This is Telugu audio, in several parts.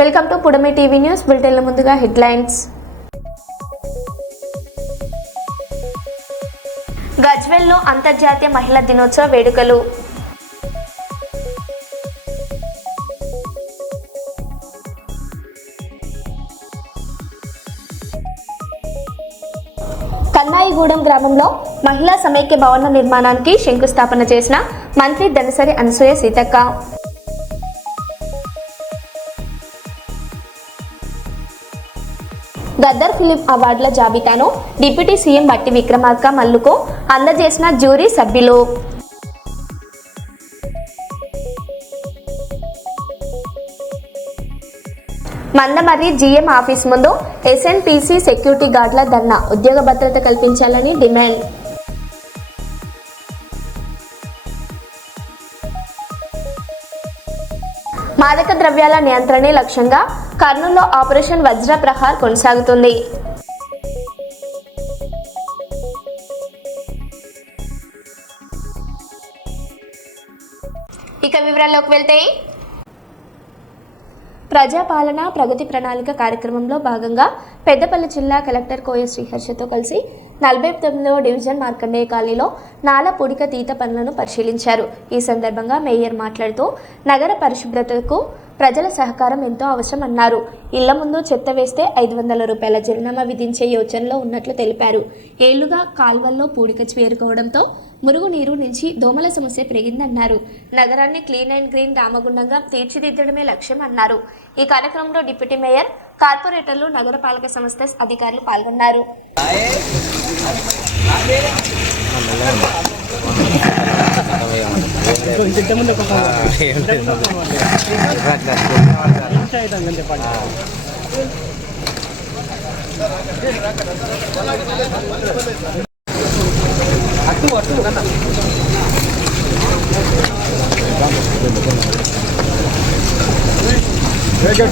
వెల్కమ్ టు పుడమి టీవీ న్యూస్ బులెటిన్ల ముందుగా హెడ్లైన్స్. గజ్వేల్లో అంతర్జాతీయ మహిళా దినోత్సవ వేడుకలు. కన్నాయిగూడెం గ్రామంలో మహిళా సమైక్య భవన నిర్మాణానికి శంకుస్థాపన చేసిన మంత్రి దనసరి అనసూయ సీతక్క. గద్దర్ ఫిలిం అవార్డుల జాబితాను డిప్యూటీ సీఎం బట్టి విక్రమార్క మల్లుకు అందజేసిన జ్యూరీ సభ్యులు. మందమర్రి జీఎం ఆఫీస్ ముందు ఎస్ఎన్పిసి సెక్యూరిటీ గార్డుల ధర్నా. ఉద్యోగ భద్రత కల్పించాలని డిమాండ్. మాదక ద్రవ్యాల నియంత్రణే లక్ష్యంగా కర్నూలులో ఆపరేషన్ వజ్ర ప్రహార్ కొనసాగుతుంది. ఇక వివరాల్లోకి వెళ్తే, ప్రజాపాలన ప్రగతి ప్రణాళిక కార్యక్రమంలో భాగంగా పెద్దపల్లి జిల్లా కలెక్టర్ కోయ శ్రీహర్షతో కలిసి 49వ డివిజన్ మార్కండేయ కాలనీలో నాలా పూడిక తీత పనులను పరిశీలించారు. ఈ సందర్భంగా మేయర్ మాట్లాడుతూ నగర పరిశుభ్రతకు ప్రజల సహకారం ఎంతో అవసరం అన్నారు. ఇళ్ల ముందు చెత్త వేస్తే 500 రూపాయల జరిమానా విధించే యోచనలో ఉన్నట్లు తెలిపారు. ఏళ్లుగా కాల్వల్లో పూడిక చేరుకోవడంతో మురుగునీరు నుంచి దోమల సమస్య పెరిగిందన్నారు. నగరాన్ని క్లీన్ అండ్ గ్రీన్ రామగుండంగా తీర్చిదిద్దడమే లక్ష్యం అన్నారు. ఈ కార్యక్రమంలో డిప్యూటీ మేయర్, కార్పొరేటర్లు, నగరపాలక సంస్థ అధికారులు పాల్గొన్నారు.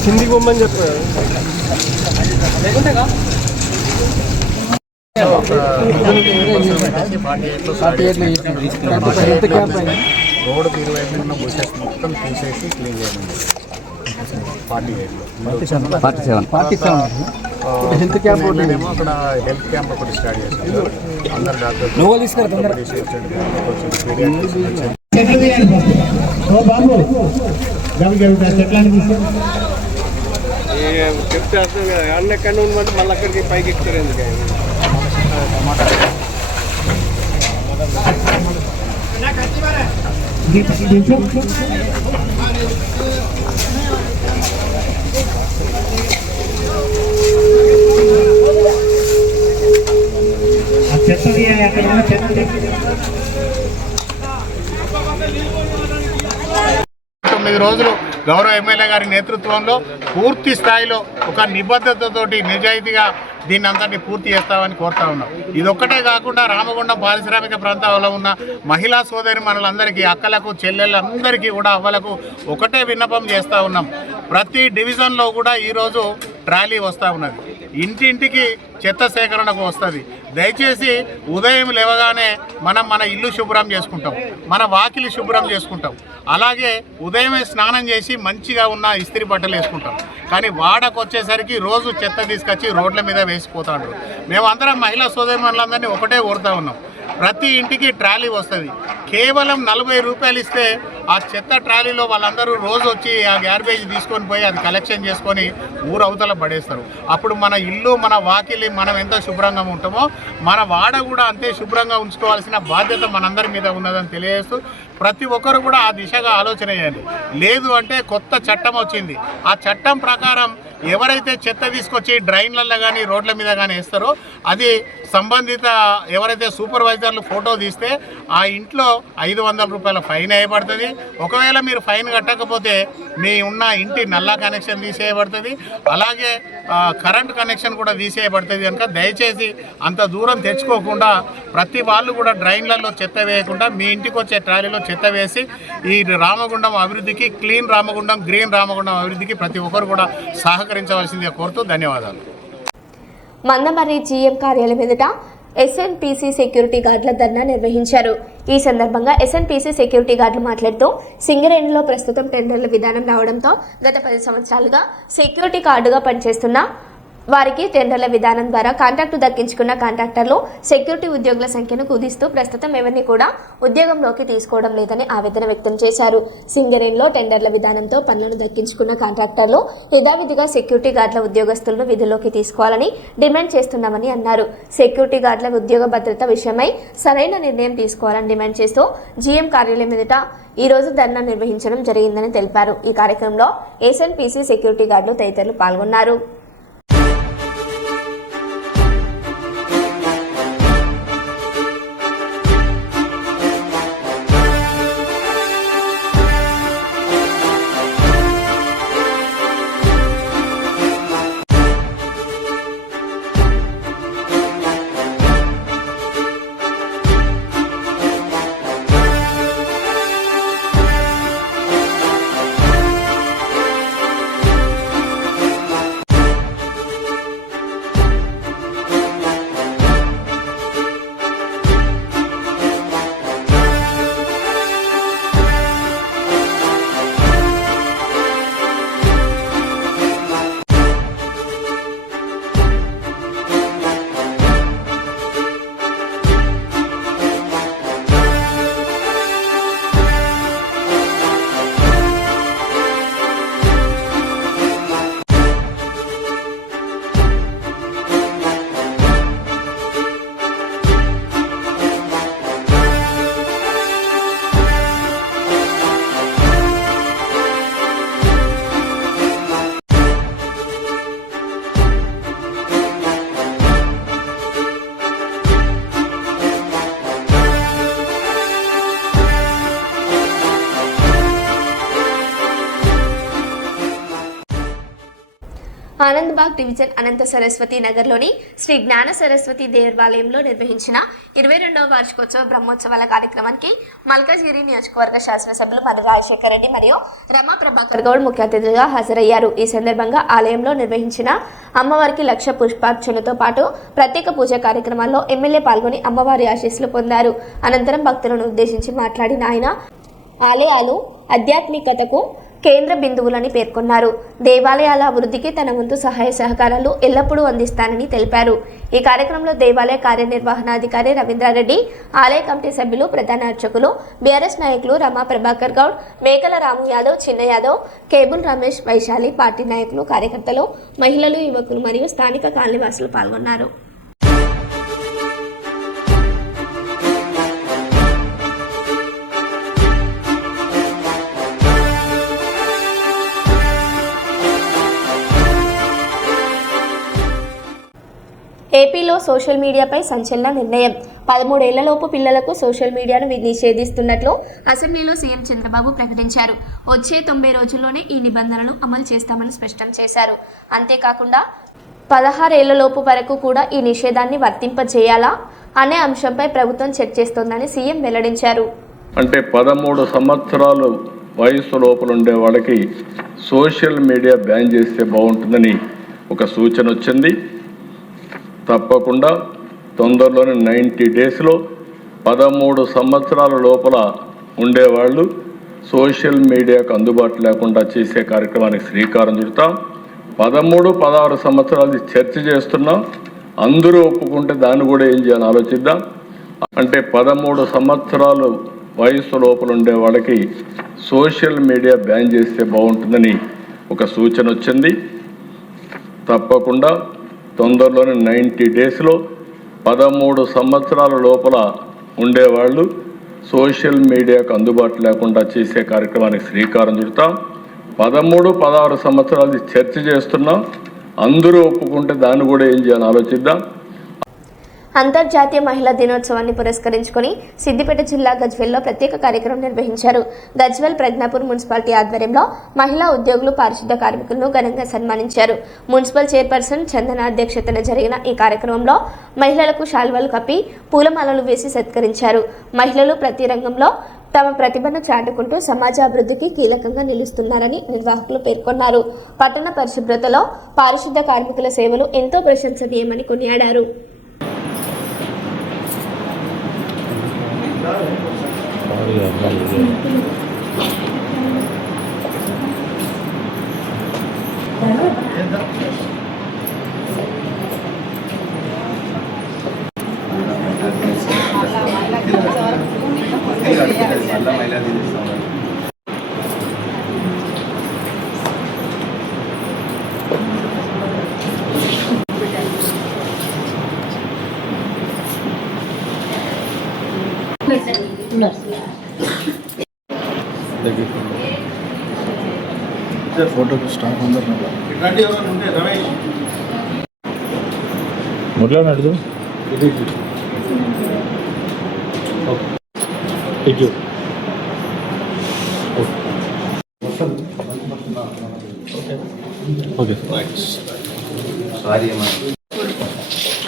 హిందీ బొమ్మని చెప్పారు. రోడ్డుకి ఇరువైపు ఉన్న బుషెస్ మొత్తం తీసేసి క్లీన్ చేయడం. 47 హెల్త్ క్యాంప్ ఏమో అక్కడ హెల్త్ క్యాంప్ ఒకటి స్టార్ట్ చేశారు. అందరు డాక్టర్స్ చెప్తే అసలు అన్న ఎక్కడ ఉందంటే మళ్ళీ అక్కడికి పైకి ఎక్కుతారు. ఎందుకంటే రోజులు గౌరవ ఎమ్మెల్యే గారి నేతృత్వంలో పూర్తి స్థాయిలో ఒక నిబద్ధతతోటి నిజాయితీగా దీన్ని అంతటిని పూర్తి చేస్తామని కోరుతా ఉన్నాం. ఇదొక్కటే కాకుండా రామగుండం పారిశ్రామిక ప్రాంతాల్లో ఉన్న మహిళా సోదరి మనలందరికీ, అక్కలకు, చెల్లెళ్ళందరికీ కూడా, అవ్వలకు ఒకటే విన్నపం చేస్తూ ఉన్నాం. ప్రతి డివిజన్లో కూడా ఈరోజు ట్రాలీ వస్తూ ఉన్నది. ఇంటింటికి చెత్త సేకరణకు వస్తుంది. దయచేసి ఉదయం లేవగానే మన ఇల్లు శుభ్రం చేసుకుంటాం, మన వాకిలి శుభ్రం చేసుకుంటాం. అలాగే ఉదయమే స్నానం చేసి మంచిగా ఉన్న ఇస్త్రీ బట్టలు వేసుకుంటాం. కానీ వాడకు వచ్చేసరికి రోజు చెత్త తీసుకొచ్చి రోడ్ల మీద వేసిపోతాడు. మేమందరం మహిళా సోదరిమణులందరినీ ఒకటే కోరుతా ఉన్నాం. ప్రతి ఇంటికి ట్రాలీ వస్తుంది. కేవలం 40 రూపాయలు ఇస్తే ఆ చెత్త ట్రాలీలో వాళ్ళందరూ రోజు వచ్చి ఆ గార్బేజ్ తీసుకొని పోయి అది కలెక్షన్ చేసుకొని ఊరవతల పడేస్తారు. అప్పుడు మన ఇల్లు, మన వాకిలి మనం ఎంత శుభ్రంగా ఉంటామో మన వాడ కూడా అంతే శుభ్రంగా ఉంచుకోవాల్సిన బాధ్యత మనందరి మీద ఉన్నదని తెలియజేస్తూ ప్రతి ఒక్కరు కూడా ఆ దిశగా ఆలోచన చేయండి. లేదు అంటే కొత్త చట్టం వచ్చింది. ఆ చట్టం ప్రకారం ఎవరైతే చెత్త తీసుకొచ్చి డ్రైన్లలో కానీ రోడ్ల మీద కానీ వేస్తారో అది సంబంధిత ఎవరైతే సూపర్వైజర్లు ఫోటో తీస్తే ఆ ఇంట్లో 500 రూపాయల ఫైన్ వేయబడుతుంది. ఒకవేళ మీరు ఫైన్ కట్టకపోతే మీ ఉన్న ఇంటి నల్లా కనెక్షన్ తీసేయబడుతుంది. అలాగే కరెంట్ కనెక్షన్ కూడా తీసేయబడుతుంది. కనుక దయచేసి అంత దూరం తెచ్చుకోకుండా ప్రతి వాళ్ళు కూడా డ్రైన్లలో చెత్త వేయకుండా మీ ఇంటికి వచ్చే ట్రాలీలో చెత్త వేసి ఈ రామగుండం అభివృద్ధికి, క్లీన్ రామగుండం, గ్రీన్ రామగుండం అభివృద్ధికి ప్రతి ఒక్కరు కూడా సహకరించవలసిందిగా కోరుతూ ధన్యవాదాలు. మందమర్రి జీఎం కార్యాలయం ఎదుట ఎస్ఎన్పిసి సెక్యూరిటీ గార్డుల ధర్నా నిర్వహించారు. ఈ సందర్భంగా ఎస్ఎన్పిసి సెక్యూరిటీ గార్డులు మాట్లాడుతూ సింగరేణిలో ప్రస్తుతం టెండర్ల విధానం రావడంతో గత 10 సంవత్సరాలుగా సెక్యూరిటీ గార్డుగా పనిచేస్తున్న వారికి టెండర్ల విధానం ద్వారా కాంట్రాక్టు దక్కించుకున్న కాంట్రాక్టర్లు సెక్యూరిటీ ఉద్యోగుల సంఖ్యను కుదిస్తూ ప్రస్తుతం ఎవరిని కూడా ఉద్యోగంలోకి తీసుకోవడం లేదని ఆవేదన వ్యక్తం చేశారు. సింగరేణిలో టెండర్ల విధానంతో పనులను దక్కించుకున్న కాంట్రాక్టర్లు యథావిధిగా సెక్యూరిటీ గార్డుల ఉద్యోగస్తులను విధుల్లోకి తీసుకోవాలని డిమాండ్ చేస్తున్నామని అన్నారు. సెక్యూరిటీ గార్డుల ఉద్యోగ భద్రత విషయమై సరైన నిర్ణయం తీసుకోవాలని డిమాండ్ చేస్తూ జీఎం కార్యాలయం ఎదుట ఈ రోజు ధర్నా నిర్వహించడం జరిగిందని తెలిపారు. ఈ కార్యక్రమంలో ఎస్ఎన్పిసి సెక్యూరిటీ గార్డులు తదితరులు పాల్గొన్నారు. ఆనందబాగ్ డివిజన్ అనంత సరస్వతి నగర్లోని శ్రీ జ్ఞాన సరస్వతి దేవాలయంలో నిర్వహించిన 22వ వార్షికోత్సవ బ్రహ్మోత్సవాల కార్యక్రమానికి మల్కాజ్గిరి నియోజకవర్గ శాసనసభ్యులు మర్రి రాజశేఖర్ రెడ్డి మరియు రమా ప్రభాకర్ గౌడ్ ముఖ్య అతిథులుగా హాజరయ్యారు. ఈ సందర్భంగా ఆలయంలో నిర్వహించిన అమ్మవారికి 1,00,000 పుష్పార్చనతో పాటు ప్రత్యేక పూజా కార్యక్రమాల్లో ఎమ్మెల్యే పాల్గొని అమ్మవారి ఆశీస్సులు పొందారు. అనంతరం భక్తులను ఉద్దేశించి మాట్లాడిన ఆయన ఆలయాలు ఆధ్యాత్మికతకు కేంద్ర బిందువులని పేర్కొన్నారు. దేవాలయాల అభివృద్ధికి తన వంతు సహాయ సహకారాలు ఎల్లప్పుడూ అందిస్తానని తెలిపారు. ఈ కార్యక్రమంలో దేవాలయ కార్యనిర్వహణాధికారి రవీంద్రారెడ్డి, ఆలయ కమిటీ సభ్యులు, ప్రధాన అర్చకులు, బీఆర్ఎస్ నాయకులు రమా ప్రభాకర్ గౌడ్, మేకల రాము యాదవ్, చిన్న యాదవ్, కేబుల్ రమేష్, వైశాలి, పార్టీ నాయకులు, కార్యకర్తలు, మహిళలు, యువకులు మరియు స్థానిక కాలనీవాసులు పాల్గొన్నారు. ఏపీలో సోషల్ మీడియాపై సంచలన నిర్ణయం. 13 ఏళ్లలోపు పిల్లలకు సోషల్ మీడియాను నిషేధిస్తున్నట్లు అసెంబ్లీలో సీఎం చంద్రబాబు ప్రకటించారు. వచ్చే 90 రోజుల్లోనే ఈ నిబంధనలు అమలు చేస్తామని స్పష్టం చేశారు. అంతేకాకుండా 16 ఏళ్లలోపు వరకు కూడా ఈ నిషేధాన్ని వర్తింపజేయాలా అనే అంశంపై ప్రభుత్వం చర్చిస్తోందని సీఎం వెల్లడించారు. అంటే 13 సంవత్సరాలు వయసు లోపల ఉండే వాళ్ళకి సోషల్ మీడియా బ్యాన్ చేస్తే బాగుంటుందని ఒక సూచన వచ్చింది. తప్పకుండా తొందరలోనే 90 డేస్లో 13 సంవత్సరాల లోపల ఉండేవాళ్ళు సోషల్ మీడియాకు అందుబాటు లేకుండా చేసే కార్యక్రమానికి శ్రీకారం చుడతాం. 13, 16 సంవత్సరాలు చర్చ చేస్తున్నాం. అందరూ ఒప్పుకుంటే దాన్ని కూడా ఏం చేయాలని ఆలోచిద్దాం. అంటే 13 సంవత్సరాలు వయసు లోపల ఉండే వాళ్ళకి సోషల్ మీడియా బ్యాన్ చేస్తే బాగుంటుందని ఒక సూచన వచ్చింది. తప్పకుండా తొందరలోనే 90 డేస్లో 13 సంవత్సరాల లోపల ఉండేవాళ్ళు సోషల్ మీడియాకు అందుబాటు లేకుండా చేసే కార్యక్రమానికి శ్రీకారం చుడతాం. 13, 16 సంవత్సరాలు చర్చ చేస్తున్నాం. అందరూ ఒప్పుకుంటే దాన్ని కూడా ఏం చేయాలని ఆలోచిద్దాం. అంతర్జాతీయ మహిళా దినోత్సవాన్ని పురస్కరించుకొని సిద్దిపేట జిల్లా గజ్వెల్లో ప్రత్యేక కార్యక్రమం నిర్వహించారు. గజ్వెల్ ప్రజ్ఞాపూర్ మున్సిపాలిటీ ఆధ్వర్యంలో మహిళా ఉద్యోగులు, పారిశుద్ధ కార్మికులను ఘనంగా సన్మానించారు. మున్సిపల్ చైర్పర్సన్ చందన అధ్యక్షతన జరిగిన ఈ కార్యక్రమంలో మహిళలకు శాల్వాలు కప్పి పూలమాలలు వేసి సత్కరించారు. మహిళలు ప్రతి రంగంలో తమ ప్రతిభను చాటుకుంటూ సమాజ అభివృద్ధికి కీలకంగా నిలుస్తున్నారని నిర్వాహకులు పేర్కొన్నారు. పట్టణ పరిశుభ్రతలో పారిశుద్ధ కార్మికుల సేవలు ఎంతో ప్రశంసనీయమని కొనియాడారు. ఫోటోకి స్టాక్ అందరు మురళి నడుదు ఓకే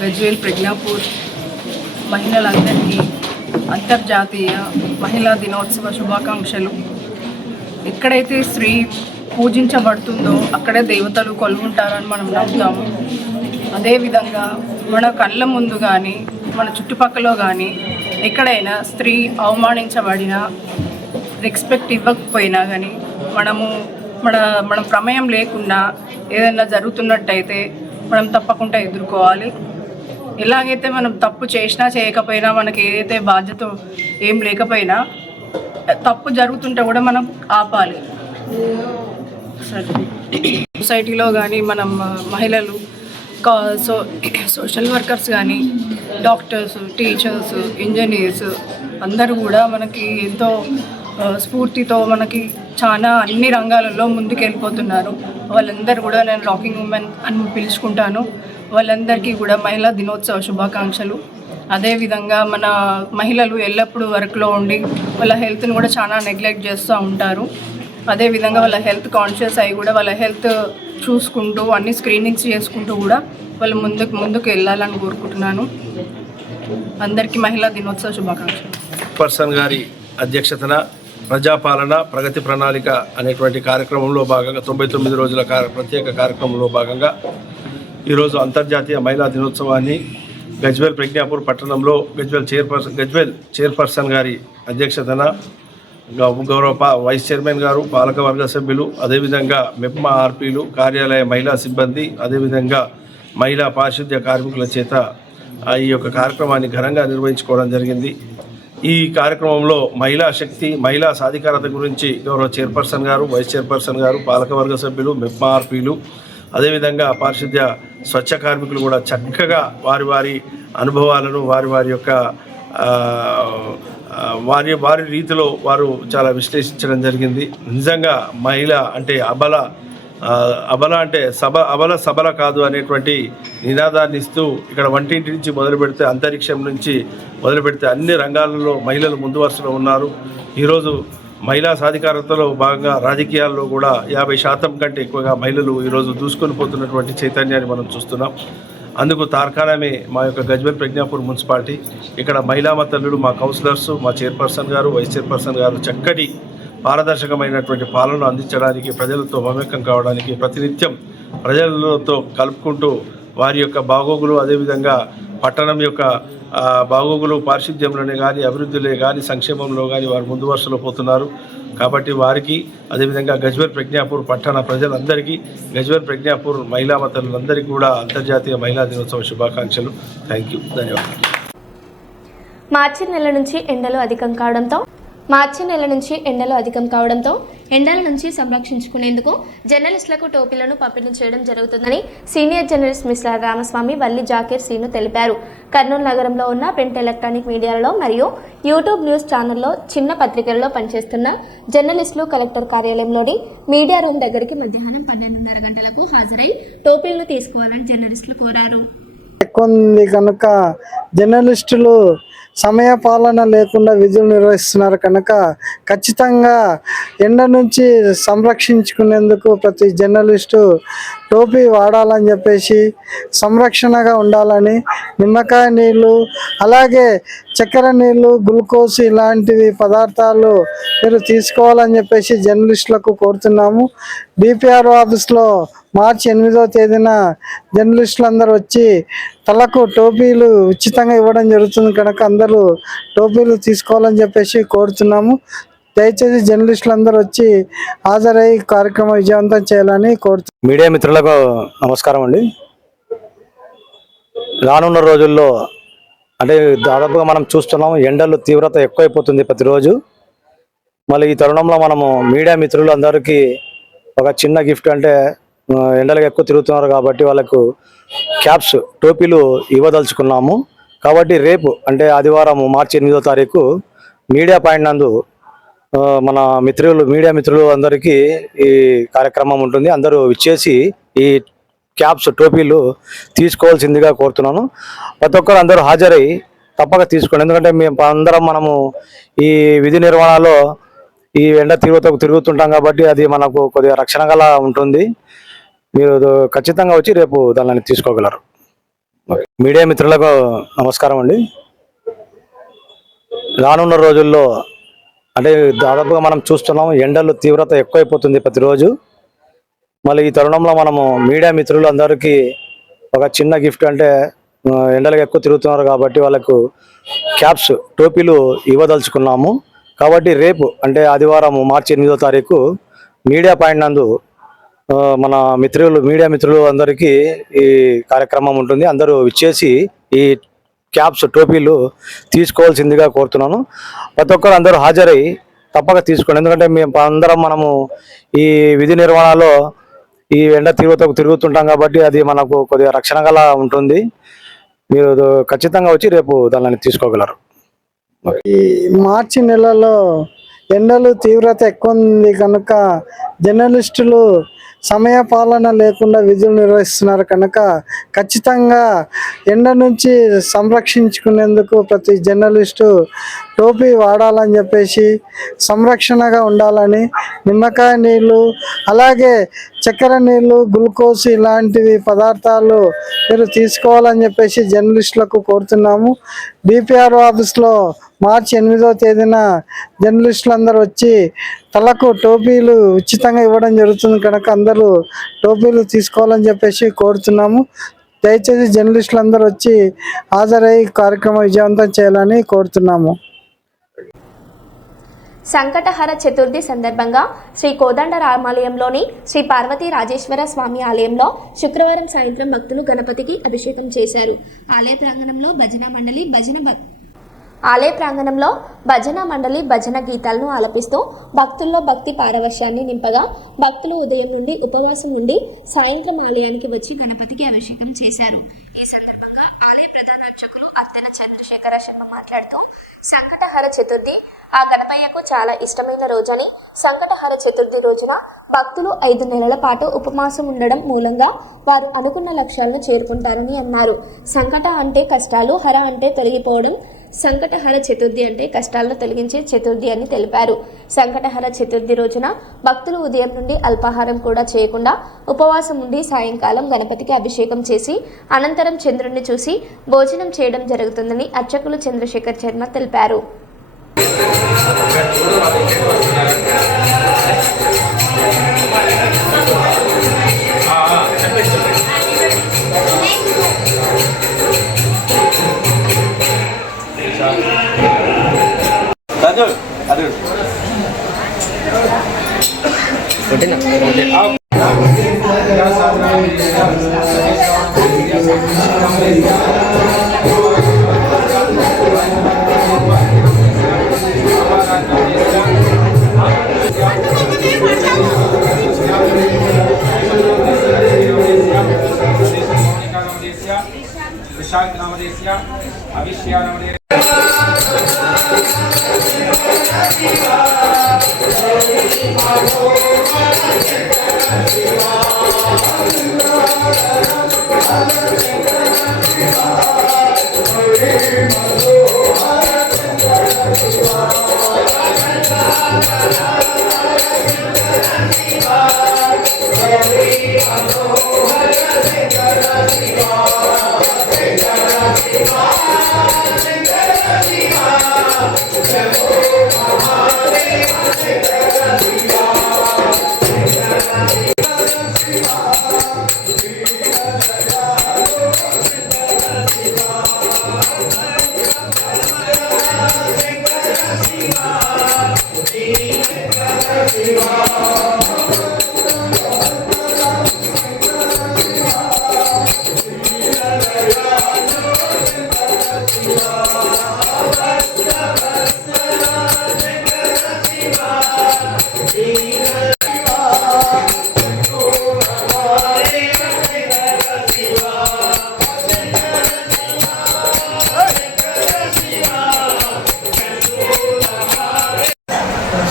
గజ్వేల్ ప్రజ్ఞాపూర్ మహిళలందరికీ అంతర్జాతీయ మహిళా దినోత్సవ శుభాకాంక్షలు. ఎక్కడైతే స్త్రీ పూజించబడుతుందో అక్కడే దేవతలు కొలువుంటారని మనం నమ్ముతాము. అదేవిధంగా మన కళ్ళ ముందు కానీ మన చుట్టుపక్కల కానీ ఎక్కడైనా స్త్రీ అవమానించబడినా రెస్పెక్ట్ ఇవ్వకపోయినా కానీ మనం ప్రమేయం లేకుండా ఏదైనా జరుగుతున్నట్టయితే మనం తప్పకుండా ఎదుర్కోవాలి. ఎలాగైతే మనం తప్పు చేసినా చేయకపోయినా మనకి ఏదైతే బాధ్యత ఏం లేకపోయినా తప్పు జరుగుతుంటే కూడా మనం ఆపాలి. సొసైటీలో కానీ మనం మహిళలు సోషల్ వర్కర్స్ కానీ డాక్టర్స్, టీచర్స్, ఇంజనీర్స్ అందరూ కూడా మనకి ఎంతో స్ఫూర్తితో మనకి చాలా అన్ని రంగాలలో ముందుకు వెళ్ళిపోతున్నారు. వాళ్ళందరూ కూడా నేను రాకింగ్ ఉమెన్ అని పిలుచుకుంటాను. వాళ్ళందరికీ కూడా మహిళా దినోత్సవ శుభాకాంక్షలు. అదేవిధంగా మన మహిళలు ఎల్లప్పుడూ వర్క్లో ఉండి వాళ్ళ హెల్త్ని కూడా చాలా నెగ్లెక్ట్ చేస్తూ ఉంటారు. అదేవిధంగా వాళ్ళ హెల్త్ కాన్షియస్ అయ్యి కూడా వాళ్ళ హెల్త్ చూసుకుంటూ అన్ని స్క్రీనింగ్స్ చేసుకుంటూ కూడా వాళ్ళు ముందుకు వెళ్ళాలని కోరుకుంటున్నాను. అందరికీ మహిళా దినోత్సవ శుభాకాంక్షలు. పర్సన్ గారి అధ్యక్షతన ప్రజాపాలన ప్రగతి ప్రణాళిక అనేటువంటి కార్యక్రమంలో భాగంగా 99 రోజుల ప్రత్యేక కార్యక్రమంలో భాగంగా ఈరోజు అంతర్జాతీయ మహిళా దినోత్సవాన్ని గజ్వేల్ ప్రజ్ఞాపూర్ పట్టణంలో గజ్వేల్ చైర్పర్సన్ గారి అధ్యక్షతన గౌరవ వైస్ చైర్మన్ గారు, పాలకవర్గ సభ్యులు, అదేవిధంగా మెప్మా ఆర్పీలు, కార్యాలయ మహిళా సిబ్బంది, అదేవిధంగా మహిళా పారిశుద్ధ్య కార్మికుల చేత ఈ యొక్క కార్యక్రమాన్ని ఘనంగా నిర్వహించుకోవడం జరిగింది. ఈ కార్యక్రమంలో మహిళా శక్తి, మహిళా సాధికారత గురించి గౌరవ చైర్పర్సన్ గారు, వైస్ చైర్పర్సన్ గారు, పాలకవర్గ సభ్యులు, మెప్మా ఆర్పీలు, అదేవిధంగా పారిశుద్ధ్య స్వచ్ఛ కార్మికులు కూడా చక్కగా వారి అనుభవాలను వారి యొక్క వారి రీతిలో వారు చాలా విశ్లేషించడం జరిగింది. నిజంగా మహిళ అంటే అబల అంటే అబల సబల కాదు అనేటువంటి నినాదాన్ని ఇస్తూ ఇక్కడ వంటింటి నుంచి మొదలు పెడితే, అంతరిక్షం నుంచి మొదలు పెడితే అన్ని రంగాలలో మహిళలు ముందు వరుసలో ఉన్నారు. ఈరోజు మహిళా సాధికారతలో భాగంగా రాజకీయాల్లో కూడా 50% కంటే ఎక్కువగా మహిళలు ఈరోజు దూసుకొని పోతున్నటువంటి చైతన్యాన్ని మనం చూస్తున్నాం. అందుకు తార్కాణమే మా యొక్క గజ్వేల్ ప్రజ్ఞాపూర్ మున్సిపాలిటీ. ఇక్కడ మహిళా మతల్లులు, మా కౌన్సిలర్స్, మా చైర్పర్సన్ గారు, వైస్ చైర్పర్సన్ గారు చక్కటి పారదర్శకమైనటువంటి పాలన అందించడానికి, ప్రజలతో మమేకం కావడానికి, ప్రతినిత్యం ప్రజలతో కలుపుకుంటూ వారి యొక్క బాగోగులు, అదేవిధంగా పట్టణం యొక్క బాగోగులు, పారిశుద్ధ్యంలోనే కానీ, అభివృద్ధిలో కానీ, సంక్షేమంలో కానీ వారు ముందు వరుసలో పోతున్నారు. కాబట్టి వారికి, అదేవిధంగా గజ్వేల్ ప్రజ్ఞాపూర్ పట్టణ ప్రజలందరికీ, గజ్వేల్ ప్రజ్ఞాపూర్ మహిళా మతలందరికీ కూడా అంతర్జాతీయ మహిళా దినోత్సవ శుభాకాంక్షలు. థ్యాంక్ యూ, ధన్యవాదాలు. మార్చి నెల నుంచి ఎండలు అధికం కావడంతో ఎండల నుంచి సంరక్షించుకునేందుకు జర్నలిస్టులకు టోపీలను పంపిణీ చేయడం జరుగుతుందని సీనియర్ జర్నలిస్ట్ మిస్లా రామస్వామి, వల్లి జాకీర్ సీను తెలిపారు. కర్నూలు నగరంలో ఉన్న ప్రింట్ ఎలక్ట్రానిక్ మీడియాలలో మరియు యూట్యూబ్ న్యూస్ ఛానల్లో చిన్న పత్రికల్లో పనిచేస్తున్న జర్నలిస్టులు కలెక్టర్ కార్యాలయంలోని మీడియా రూమ్ దగ్గరికి మధ్యాహ్నం 12:30 గంటలకు హాజరై టోపీలను తీసుకోవాలని జర్నలిస్టులు కోరారు. ఎక్కువ కనుక జర్నలిస్టులు సమయ పాలన లేకుండా విధులు నిర్వహిస్తున్నారు కనుక ఖచ్చితంగా ఎండ నుంచి సంరక్షించుకునేందుకు ప్రతి జర్నలిస్టు టోపీ వాడాలని చెప్పేసి, సంరక్షణగా ఉండాలని, నిమ్మకాయ నీళ్ళు, అలాగే చక్కెర నీళ్ళు, గ్లూకోజ్ ఇలాంటివి పదార్థాలు మీరు తీసుకోవాలని చెప్పేసి జర్నలిస్టులకు కోరుతున్నాము. డిపిఆర్ ఆఫీస్లో మార్చి 8వ తేదీన జర్నలిస్టులందరూ వచ్చి తలకు టోపీలు ఉచితంగా ఇవ్వడం జరుగుతుంది కనుక అందరూ టోపీలు తీసుకోవాలని చెప్పేసి కోరుతున్నాము. దయచేసి జర్నలిస్టులందరూ వచ్చి హాజరై కార్యక్రమం విజయవంతం చేయాలని కోరుతున్నాము. మీడియా మిత్రులకు నమస్కారం అండి. రానున్న రోజుల్లో అంటే దాదాపుగా మనం చూస్తున్నాం, ఎండలు తీవ్రత ఎక్కువైపోతుంది ప్రతిరోజు. మళ్ళీ ఈ తరుణంలో మనము మీడియా మిత్రులు అందరికీ ఒక చిన్న గిఫ్ట్, అంటే ఎండలకు ఎక్కువ తిరుగుతున్నారు కాబట్టి వాళ్ళకు క్యాప్స్, టోపీలు ఇవ్వదలుచుకున్నాము. కాబట్టి రేపు అంటే ఆదివారం మార్చి 8వ తారీఖు మీడియా పాయింట్ నందు మన మీడియా మిత్రులు అందరికీ ఈ కార్యక్రమం ఉంటుంది. అందరూ విచ్చేసి ఈ క్యాప్స్, టోపీలు తీసుకోవాల్సిందిగా కోరుతున్నాను. ప్రతి ఒక్కరు అందరూ హాజరై తప్పక తీసుకోండి. ఎందుకంటే మనము ఈ విధి నిర్వహణలో ఈ ఎండ తీవ్రతకు తిరుగుతుంటాం కాబట్టి అది మనకు కొద్దిగా రక్షణగా ఉంటుంది. మీరు ఖచ్చితంగా వచ్చి రేపు దానిని తీసుకోగలరు. మీడియా మిత్రులకు నమస్కారం అండి. రానున్న రోజుల్లో అంటే దాదాపుగా మనం చూస్తున్నాం, ఎండలు తీవ్రత ఎక్కువైపోతుంది ప్రతిరోజు. మళ్ళీ ఈ తరుణంలో మనము మీడియా మిత్రులు అందరికీ ఒక చిన్న గిఫ్ట్, అంటే ఎండలకు ఎక్కువ తిరుగుతున్నారు కాబట్టి వాళ్ళకు క్యాప్స్, టోపీలు ఇవ్వదలుచుకున్నాము. కాబట్టి రేపు అంటే ఆదివారం మార్చి 8వ తారీఖు మీడియా పాయింట్ నందు మన మీడియా మిత్రులు అందరికీ ఈ కార్యక్రమం ఉంటుంది. అందరూ విచ్చేసి ఈ క్యాప్స్, టోపీలు తీసుకోవాల్సిందిగా కోరుతున్నాను. ప్రతి ఒక్కరు అందరూ హాజరై తప్పక తీసుకోండి. ఎందుకంటే మనము ఈ విధి నిర్వహణలో ఈ ఎండ తీవ్రతకు తిరుగుతుంటాం కాబట్టి అది మనకు కొద్దిగా రక్షణగా ఉంటుంది. మీరు ఖచ్చితంగా వచ్చి రేపు దానిని తీసుకోగలరు. ఈ మార్చి నెలలో ఎండలు తీవ్రత ఎక్కువ ఉంది కనుక జర్నలిస్టులు సమయ పాలన లేకుండా విధులు నిర్వహిస్తున్నారు కనుక ఖచ్చితంగా ఎండ నుంచి సంరక్షించుకునేందుకు ప్రతి జర్నలిస్టు టోపీ వాడాలని చెప్పేసి, సంరక్షణగా ఉండాలని, నిమ్మకాయ నీళ్ళు, అలాగే చక్కెర నీళ్ళు, గ్లూకోజ్ ఇలాంటివి పదార్థాలు మీరు తీసుకోవాలని చెప్పేసి జర్నలిస్టులకు కోరుతున్నాము. డిపిఆర్ఓ ఆఫీస్లో మార్చి 8వ తేదీన జర్నలిస్టులందరూ వచ్చి తలకు టోపీలు ఉచితంగా ఇవ్వడం జరుగుతుంది కనుక అందరూ టోపీలు తీసుకోవాలని చెప్పేసి కోరుతున్నాము. దయచేసి జర్నలిస్టులందరూ వచ్చి హాజరై కార్యక్రమం విజయవంతం చేయాలని కోరుతున్నాము. సంకటహర చతుర్థి సందర్భంగా శ్రీ కోదండ రామాలయంలోని శ్రీ పార్వతీ రాజేశ్వర స్వామి ఆలయంలో శుక్రవారం సాయంత్రం భక్తులు గణపతికి అభిషేకం చేశారు. ఆలయ ప్రాంగణంలో భజన మండలి భజన గీతాలను ఆలపిస్తూ భక్తుల్లో భక్తి పారవశ్యాన్ని నింపగా భక్తులు ఉదయం నుండి ఉపవాసం నుండి సాయంత్రం ఆలయానికి వచ్చి గణపతికి అభిషేకం చేశారు. ఈ సందర్భంగా ఆలయ ప్రధాన అర్చకులు అత్తెన చంద్రశేఖర శర్మ మాట్లాడుతూ సంకటహర చతుర్థి ఆ గణపయ్యకు చాలా ఇష్టమైన రోజని, సంకటహర చతుర్థి రోజున భక్తులు 5 నెలల పాటు ఉపవాసం ఉండడం మూలంగా వారు అనుకున్న లక్ష్యాలను చేరుకుంటారని అన్నారు. సంకట అంటే కష్టాలు, హర అంటే తొలగిపోవడం, సంకటహర చతుర్థి అంటే కష్టాలను తొలగించే చతుర్థి అని తెలిపారు. సంకటహర చతుర్థి రోజున భక్తులు ఉదయం నుండి అల్పాహారం కూడా చేయకుండా ఉపవాసం ఉండి సాయంకాలం గణపతికి అభిషేకం చేసి అనంతరం చంద్రుడిని చూసి భోజనం చేయడం జరుగుతుందని అర్చకులు చంద్రశేఖర్ శర్మ తెలిపారు. Shiva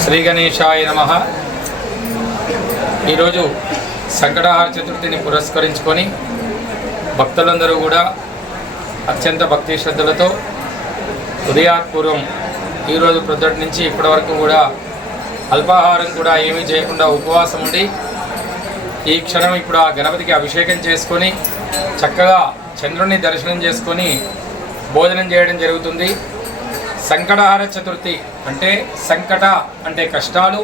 శ్రీ గణేశాయ నమః. ఈరోజు సంకటహార చతుర్థిని పురస్కరించుకొని భక్తులందరూ కూడా అత్యంత భక్తి శ్రద్ధలతో ఉదయాత్పూర్వం ఈరోజు ప్రొద్దుటి నుంచి ఇప్పటి వరకు కూడా అల్పాహారం కూడా ఏమీ చేయకుండా ఉపవాసం ఉండి ఈ క్షణం ఇప్పుడు ఆ గణపతికి అభిషేకం చేసుకొని చక్కగా చంద్రుని దర్శనం చేసుకొని భోజనం చేయడం జరుగుతుంది. సంకటహార చతుర్థి అంటే సంకట అంటే కష్టాలు,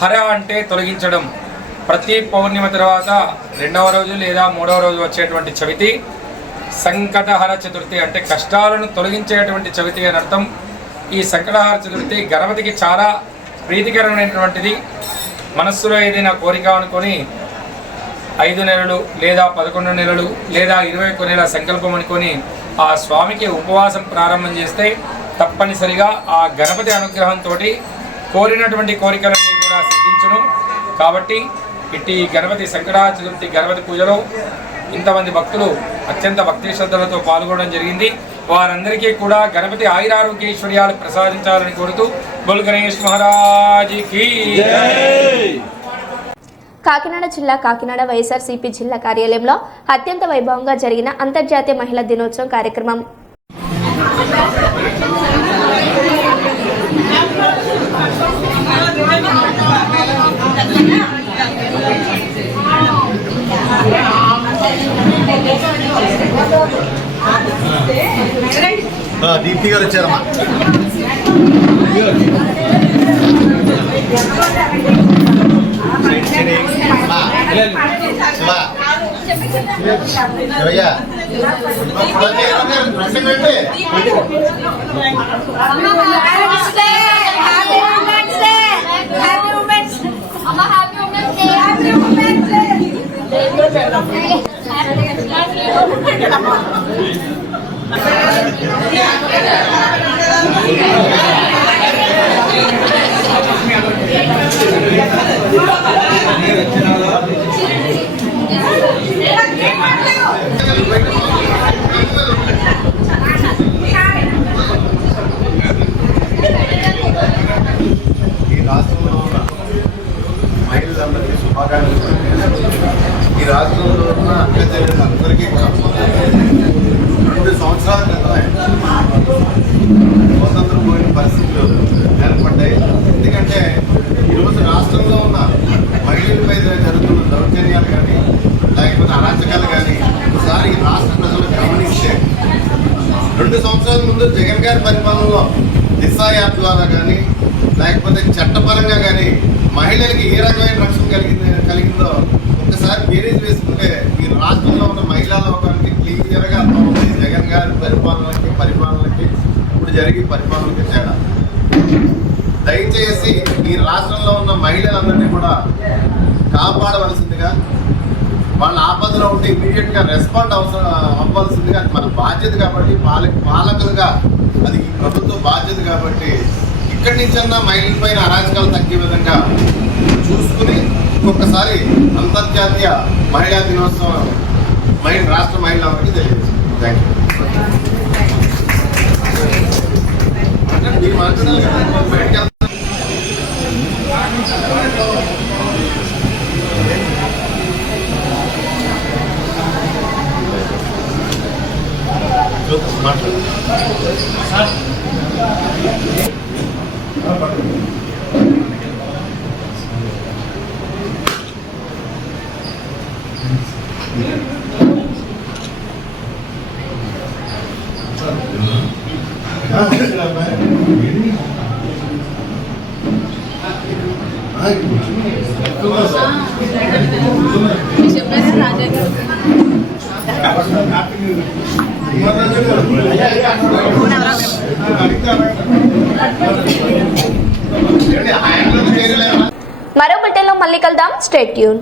హర అంటే తొలగించడం. ప్రతి పౌర్ణిమ తర్వాత 2వ రోజు లేదా 3వ రోజు వచ్చేటువంటి చవితి సంకటహర చతుర్థి అంటే కష్టాలను తొలగించేటువంటి చవితి అని అర్థం. ఈ సంకటహర చతుర్థి గణపతికి చాలా ప్రీతికరమైనటువంటిది. మనస్సులో ఏదైనా కోరిక అనుకొని 5 నెలలు లేదా 11 నెలలు లేదా 21 నెలల సంకల్పం అనుకొని ఆ స్వామికి ఉపవాసం ప్రారంభం చేస్తే తప్పనిసరిగా ఆ గణపతి అనుగ్రహంతో కోరినటువంటి కోరికలన్నీ కూడా సిద్ధించును. కాబట్టి ఇట్టి గణపతి సంకటహర చతుర్థి గణపతి పూజలో ఇంతమంది భక్తులు అత్యంత భక్తి శ్రద్ధలతో పాల్గొనడం జరిగింది. వారందరికీ కూడా గణపతి ఆయురారోగ్యైశ్వర్యాలు ప్రసాదించాలని కోరుతూ బోల్ గణేష్ మహారాజ్కి జై. కాకినాడ జిల్లా కాకినాడ వైఎస్ఆర్సీపీ జిల్లా కార్యాలయంలో అత్యంత వైభవంగా జరిగిన అంతర్జాతీయ మహిళా దినోత్సవం కార్యక్రమం. దీప్తి గారు వచ్చారమ్మా. మహిళలందరికీ శుభాకాంక్షలు. ఈ రాష్ట్రంలో ఉన్న అక్కచెల్లెలందరికీ 2 సంవత్సరాల క్రితం స్వతంత్రం పోయిన పరిస్థితులు ఏర్పడ్డాయి. ఎందుకంటే ఈరోజు రాష్ట్రంలో ఉన్న మహిళలపై జరుగుతున్న దౌర్జన్యాలు కానీ లేకపోతే అరాచకాలు కానీ ఒకసారి రాష్ట్ర ప్రజలు గమనిస్తే 2 సంవత్సరాల ముందు జగన్ గారి పరిపాలనలో దిశా యాప్ ద్వారా కానీ లేకపోతే చట్టపరంగా కానీ మహిళలకి ఏ రకమైన రక్షణ కలిగిందో ఒక్కసారి బేరీజ్ వేసుకుంటే ఈ రాష్ట్రంలో ఉన్న మహిళా లోకానికి క్లియర్గా అర్థమవుతుంది. జగన్ గారి పరిపాలనకి ఇప్పుడు జరిగే పరిపాలనకి తేడా. దయచేసి ఈ రాష్ట్రంలో ఉన్న మహిళలందరినీ కూడా కాపాడవలసిందిగా, వాళ్ళ ఆపదలో ఉంటే ఇమీడియట్గా రెస్పాండ్ అవ్వాల్సిందిగా అది మన బాధ్యత. కాబట్టి పాలకులుగా అది ఈ ప్రభుత్వ బాధ్యత. కాబట్టి ఇక్కడి నుంచన్నా మహిళలపైన అరాచకాలు తగ్గే విధంగా చూసుకుని ఇంకొకసారి అంతర్జాతీయ మహిళా దినోత్సవం రాష్ట్ర మహిళలందరికీ తెలియజేస్తుంది. Thank you. మాట్లాడు. మరో బులెటిన్లో మళ్ళీ కలుద్దాం. Stay tune.